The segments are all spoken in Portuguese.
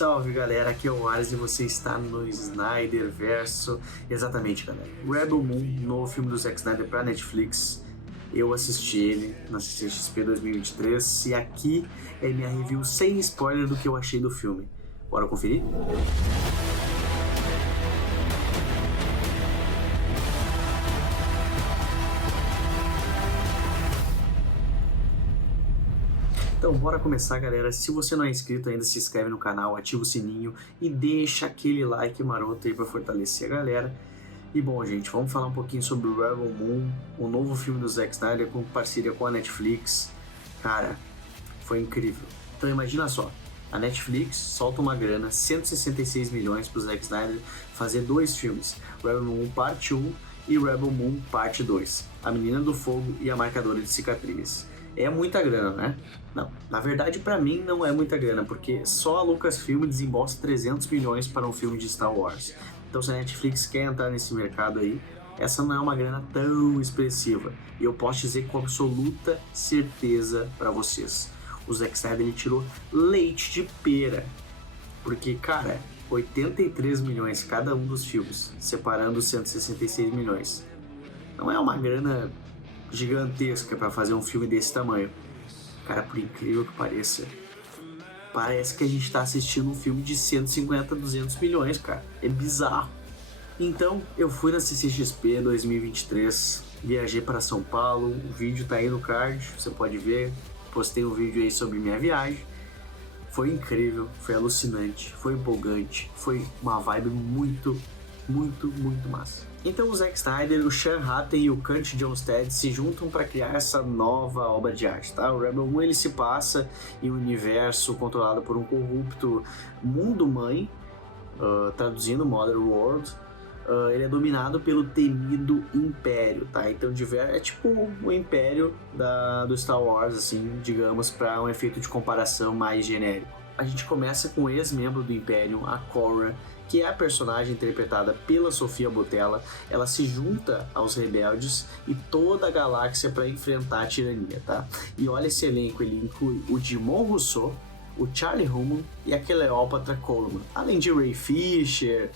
Salve galera, aqui é o Ares e você está no Snyderverso. Exatamente galera, Rebel Moon, novo filme do Zack Snyder pra Netflix. Eu assisti ele na CCXP 2023 e aqui é minha review sem spoiler do que eu achei do filme. Bora conferir? Então bora começar galera, se você não é inscrito ainda se inscreve no canal, ativa o sininho e deixa aquele like maroto aí pra fortalecer a galera. E bom gente, vamos falar um pouquinho sobre o Rebel Moon, o novo filme do Zack Snyder com parceria com a Netflix. Cara, foi incrível. Então imagina só, a Netflix solta uma grana, 166 milhões pro Zack Snyder fazer dois filmes, Rebel Moon Parte 1 e Rebel Moon Parte 2, A Menina do Fogo e a Marcadora de Cicatrizes. É muita grana, né? Não, na verdade pra mim não é muita grana, porque só a Lucasfilm desembolsa 300 milhões para um filme de Star Wars. Então se a Netflix quer entrar nesse mercado aí, essa não é uma grana tão expressiva. E eu posso dizer com absoluta certeza pra vocês, o Zack Snyder ele tirou leite de pera. Porque, cara, 83 milhões cada um dos filmes, separando os 166 milhões. Não é uma grana gigantesca para fazer um filme desse tamanho. Cara, por incrível que pareça, parece que a gente tá assistindo um filme de 150, 200 milhões, cara. É bizarro. Então, eu fui na CCXP 2023, viajei para São Paulo, o vídeo tá aí no card, você pode ver, postei um vídeo aí sobre minha viagem. Foi incrível, foi alucinante, foi empolgante, foi uma vibe muito massa. Então o Zack Snyder, o Sean Hatten e o Kurt Johnstad se juntam para criar essa nova obra de arte, tá? O Rebel Moon ele se passa em um universo controlado por um corrupto mundo-mãe, traduzindo Mother World. Ele é dominado pelo temido Império, tá? Então é tipo o Império do Star Wars, assim, digamos, para um efeito de comparação mais genérico. A gente começa com o ex-membro do Império, a Cora, que é a personagem interpretada pela Sofia Boutella. Ela se junta aos rebeldes e toda a galáxia para enfrentar a tirania, tá? E olha esse elenco, ele inclui o Djimon Hounsou, o Charlie Hunnam e a Cleopatra Coleman, além de Ray Fisher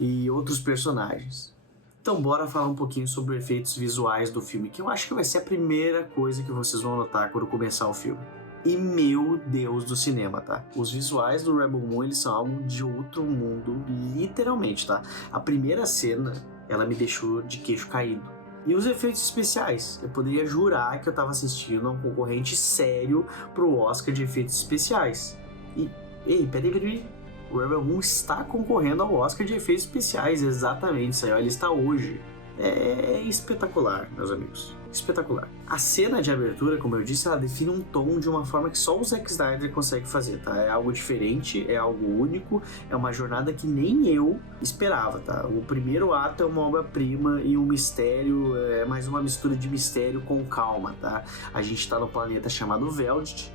e outros personagens. Então bora falar um pouquinho sobre os efeitos visuais do filme, que eu acho que vai ser a primeira coisa que vocês vão notar quando começar o filme. E meu Deus do cinema, tá? Os visuais do Rebel Moon, eles são algo de outro mundo, literalmente, tá? A primeira cena, ela me deixou de queixo caído. E os efeitos especiais? Eu poderia jurar que eu tava assistindo a um concorrente sério pro Oscar de efeitos especiais. E, ei, peraí. O Rebel Moon está concorrendo ao Oscar de efeitos especiais, exatamente, saiu a lista hoje. É espetacular, meus amigos, espetacular. A cena de abertura, como eu disse, ela define um tom de uma forma que só o Zack Snyder consegue fazer, tá? É algo diferente, é algo único, é uma jornada que nem eu esperava, tá? O primeiro ato é uma obra-prima e um mistério, é mais uma mistura de mistério com calma, tá? A gente tá no planeta chamado Veldit,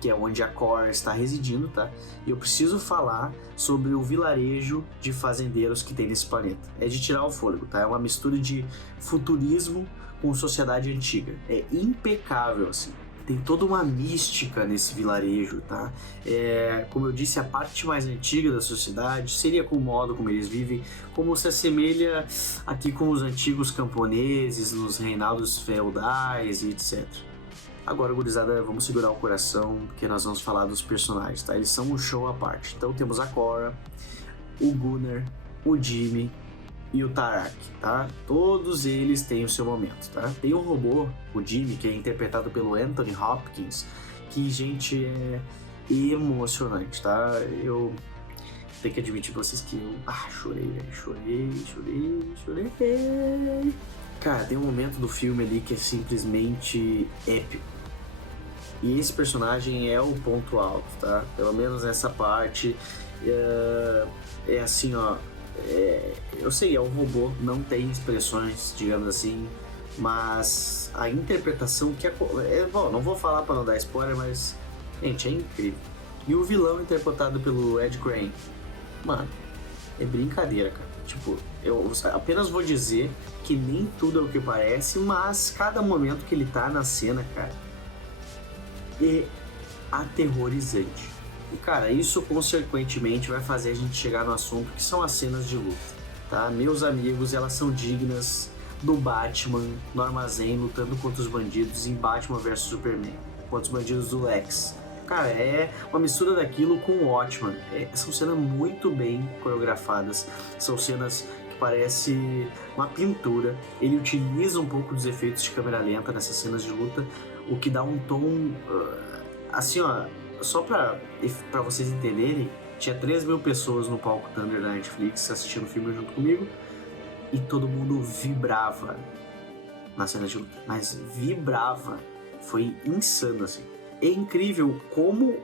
que é onde a Cora está residindo, tá? E eu preciso falar sobre o vilarejo de fazendeiros que tem nesse planeta. É de tirar o fôlego, tá? É uma mistura de futurismo com sociedade antiga. É impecável, assim. Tem toda uma mística nesse vilarejo, tá? Como eu disse, a parte mais antiga da sociedade seria com o modo como eles vivem, como se assemelha aqui com os antigos camponeses, nos reinados feudais e etc. Agora, gurizada, vamos segurar o coração, porque nós vamos falar dos personagens, tá? Eles são um show à parte. Então temos a Cora, o Gunnar, o Jimmy e o Tarak, tá? Todos eles têm o seu momento, tá? Tem um robô, o Jimmy, que é interpretado pelo Anthony Hopkins, que, gente, é emocionante, tá? Eu tenho que admitir pra vocês que eu chorei, velho. Chorei. Cara, tem um momento do filme ali que é simplesmente épico. E esse personagem é o ponto alto, tá? Pelo menos nessa parte. É assim, ó. Eu sei, é um robô, não tem expressões, digamos assim. Mas a interpretação que bom, não vou falar pra não dar spoiler, mas, gente, é incrível. E o vilão interpretado pelo Ed Crane, mano, é brincadeira, cara. Tipo, eu apenas vou dizer que nem tudo é o que parece, mas cada momento que ele tá na cena, cara, é aterrorizante. E cara, isso consequentemente vai fazer a gente chegar no assunto que são as cenas de luta, tá? Meus amigos, elas são dignas do Batman no armazém lutando contra os bandidos em Batman vs Superman, contra os bandidos do Lex. Cara, é uma mistura daquilo com o Watchmen. São cenas muito bem coreografadas, são cenas que parece uma pintura. Ele utiliza um pouco dos efeitos de câmera lenta nessas cenas de luta, o que dá um tom, assim ó, só pra vocês entenderem, tinha 3.000 pessoas no palco Thunder da Netflix assistindo o filme junto comigo, e todo mundo vibrava na cena de luta, mas vibrava, foi insano assim. É incrível como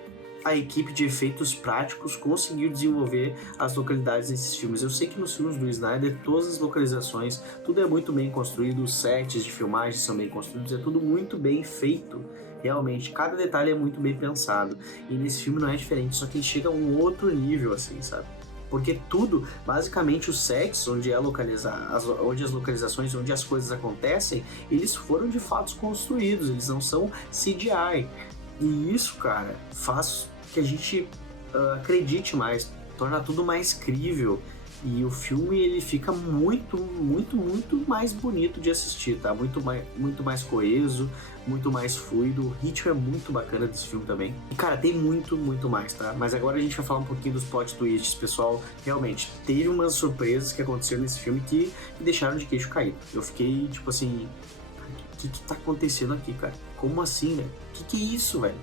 a equipe de efeitos práticos conseguiu desenvolver as localidades desses filmes. Eu sei que nos filmes do Snyder, todas as localizações, tudo é muito bem construído, os sets de filmagem são bem construídos, é tudo muito bem feito. Realmente, cada detalhe é muito bem pensado. E nesse filme não é diferente, só que ele chega a um outro nível, assim, sabe? Porque tudo, basicamente os sets onde onde as localizações, onde as coisas acontecem, eles foram de fato construídos, eles não são CGI. E isso, cara, faz que a gente acredite mais, torna tudo mais crível. E o filme, ele fica muito, muito, muito mais bonito de assistir, tá? Muito mais coeso, muito mais fluido. O ritmo é muito bacana desse filme também. E, cara, tem muito, muito mais, tá? Mas agora a gente vai falar um pouquinho dos plot twists, pessoal. Realmente, teve umas surpresas que aconteceram nesse filme que me deixaram de queixo caído. Eu fiquei, tipo assim... O que tá acontecendo aqui, cara? Como assim, velho? Que é isso, velho?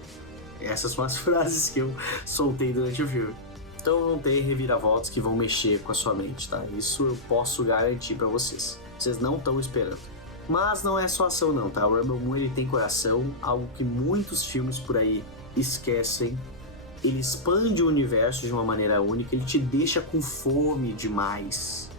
Essas são as frases que eu soltei durante o filme. Então vão ter reviravoltas que vão mexer com a sua mente, tá? Isso eu posso garantir pra vocês. Vocês não estão esperando. Mas não é só ação não, tá? O Rebel Moon, ele tem coração, algo que muitos filmes por aí esquecem. Ele expande o universo de uma maneira única, ele te deixa com fome demais.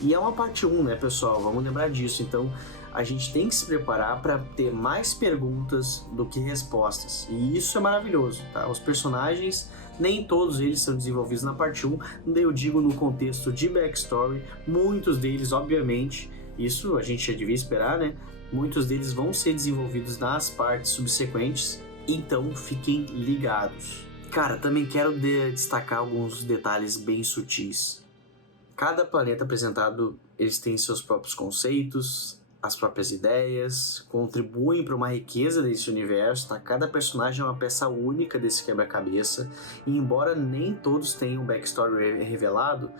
E é uma parte 1, né, pessoal? Vamos lembrar disso. Então, a gente tem que se preparar para ter mais perguntas do que respostas. E isso é maravilhoso, tá? Os personagens, nem todos eles são desenvolvidos na parte 1. Daí eu digo no contexto de backstory. Muitos deles, obviamente, isso a gente já devia esperar, né? Muitos deles vão ser desenvolvidos nas partes subsequentes. Então, fiquem ligados. Cara, também quero destacar alguns detalhes bem sutis. Cada planeta apresentado, eles têm seus próprios conceitos, as próprias ideias, contribuem para uma riqueza desse universo, tá? Cada personagem é uma peça única desse quebra-cabeça, e embora nem todos tenham um backstory revelado,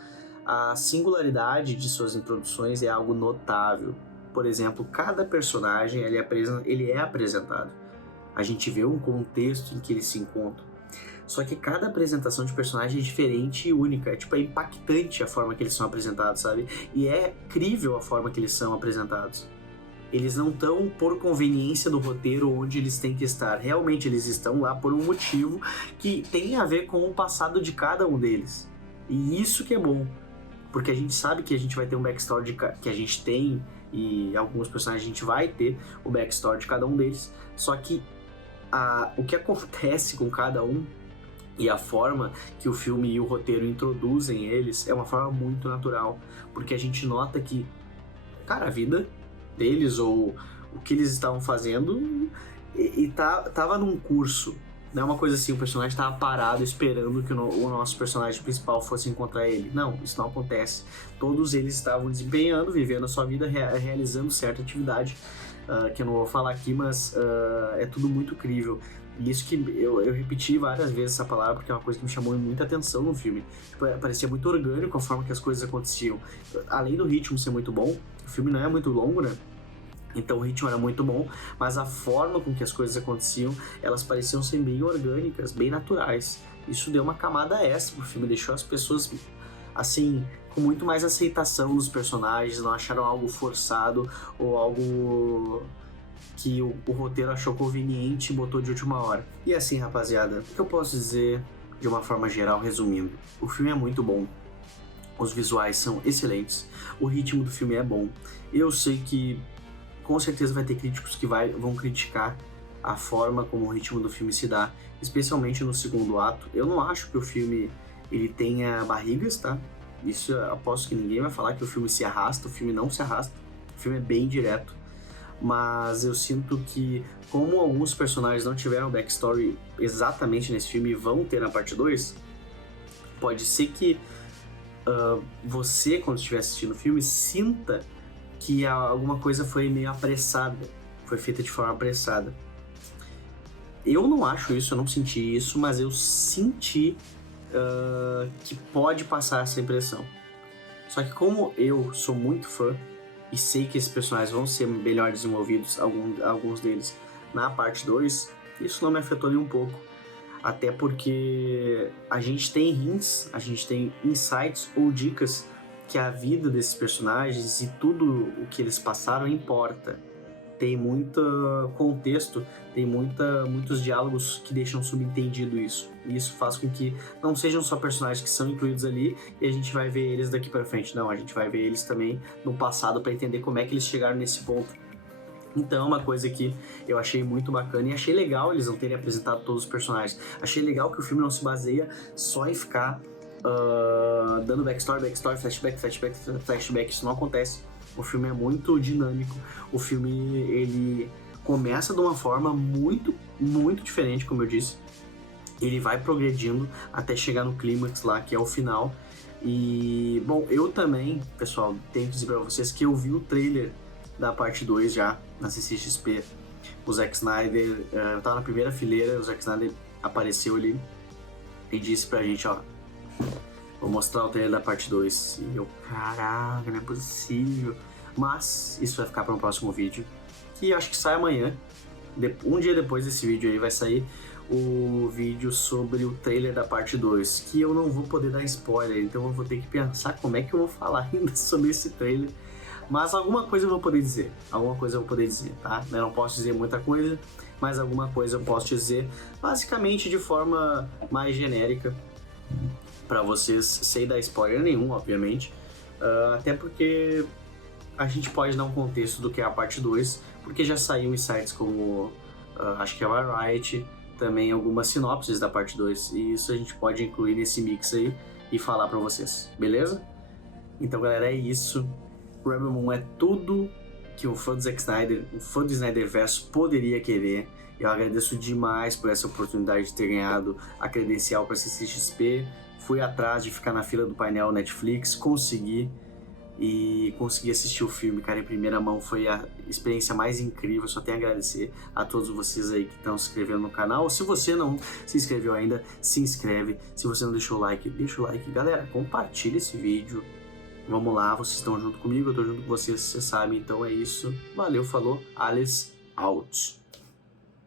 a singularidade de suas introduções é algo notável. Por exemplo, cada personagem ele é apresentado. A gente vê um contexto em que eles se encontram. Só que cada apresentação de personagem é diferente e única. É impactante a forma que eles são apresentados, sabe? E é crível a forma que eles são apresentados. Eles não estão por conveniência do roteiro onde eles têm que estar. Realmente eles estão lá por um motivo que tem a ver com o passado de cada um deles. E isso que é bom. Porque a gente sabe que a gente vai ter um backstory que a gente tem, e alguns personagens a gente vai ter o backstory de cada um deles. Só que o que acontece com cada um e a forma que o filme e o roteiro introduzem eles é uma forma muito natural, porque a gente nota que, cara, a vida deles ou o que eles estavam fazendo tava num curso, não é uma coisa assim, o personagem estava parado esperando que o nosso personagem principal fosse encontrar ele. Não, isso não acontece. Todos eles estavam desempenhando, vivendo a sua vida, realizando certa atividade, que eu não vou falar aqui, mas é tudo muito crível. E isso que eu repeti várias vezes essa palavra, porque é uma coisa que me chamou muita atenção no filme. Parecia muito orgânico a forma que as coisas aconteciam. Além do ritmo ser muito bom, o filme não é muito longo, né? Então o ritmo era muito bom, mas a forma com que as coisas aconteciam, elas pareciam ser bem orgânicas, bem naturais. Isso deu uma camada extra pro filme, deixou as pessoas, assim, com muito mais aceitação dos personagens, não acharam algo forçado ou algo que o roteiro achou conveniente e botou de última hora. E assim, rapaziada, o que eu posso dizer de uma forma geral, resumindo? O filme é muito bom, os visuais são excelentes, o ritmo do filme é bom. Eu sei que com certeza vai ter críticos que vão criticar a forma como o ritmo do filme se dá, especialmente no segundo ato. Eu não acho que o filme ele tenha barrigas, tá? Isso eu aposto que ninguém vai falar que o filme se arrasta, o filme não se arrasta, o filme é bem direto. mas eu sinto que, como alguns personagens não tiveram backstory exatamente nesse filme e vão ter na parte 2, pode ser que você, quando estiver assistindo o filme, sinta que alguma coisa foi meio apressada, foi feita de forma apressada. Eu não acho isso, eu não senti isso, mas eu senti que pode passar essa impressão. Só que como eu sou muito fã e sei que esses personagens vão ser melhor desenvolvidos, alguns deles, na parte 2, isso não me afetou nem um pouco. Até porque a gente tem hints, a gente tem insights ou dicas que a vida desses personagens e tudo o que eles passaram importa. Tem muito contexto, tem muitos diálogos que deixam subentendido isso. E isso faz com que não sejam só personagens que são incluídos ali e a gente vai ver eles daqui pra frente. Não, a gente vai ver eles também no passado para entender como é que eles chegaram nesse ponto. Então é uma coisa que eu achei muito bacana e achei legal eles não terem apresentado todos os personagens. Achei legal que o filme não se baseia só em ficar dando backstory, flashback. Isso não acontece. O filme é muito dinâmico. O filme, ele começa de uma forma muito, muito diferente, como eu disse. Ele vai progredindo até chegar no clímax lá, que é o final. E, bom, eu também, pessoal, tenho que dizer pra vocês que eu vi o trailer da parte 2 já, na CCXP. O Zack Snyder, eu tava na primeira fileira, o Zack Snyder apareceu ali e disse pra gente, ó, vou mostrar o trailer da parte 2. E eu, caraca, não é possível. Mas isso vai ficar para um próximo vídeo, que acho que sai amanhã. Um dia depois desse vídeo aí vai sair o vídeo sobre o trailer da parte 2, que eu não vou poder dar spoiler, então eu vou ter que pensar como é que eu vou falar ainda sobre esse trailer. Mas alguma coisa eu vou poder dizer, tá? Eu não posso dizer muita coisa, mas alguma coisa eu posso dizer, basicamente de forma mais genérica, para vocês, sem dar spoiler nenhum, obviamente. Até porque a gente pode dar um contexto do que é a parte 2, porque já saiu em sites como, acho que é a Variety, também algumas sinopses da parte 2, e isso a gente pode incluir nesse mix aí e falar pra vocês, beleza? Então, galera, é isso. Rebel Moon é tudo que um fã do Zack Snyder, um fã do Snyderverse poderia querer. Eu agradeço demais por essa oportunidade de ter ganhado a credencial para CCXP. Fui atrás de ficar na fila do painel Netflix, consegui assistir o filme, cara, em primeira mão. Foi a experiência mais incrível. Só tenho a agradecer a todos vocês aí que estão se inscrevendo no canal. Se você não se inscreveu ainda, se inscreve. Se você não deixou o like, deixa o like. Galera, compartilha esse vídeo. Vamos lá, vocês estão junto comigo, eu tô junto com vocês, vocês sabem. Então é isso. Valeu, falou. Alice out.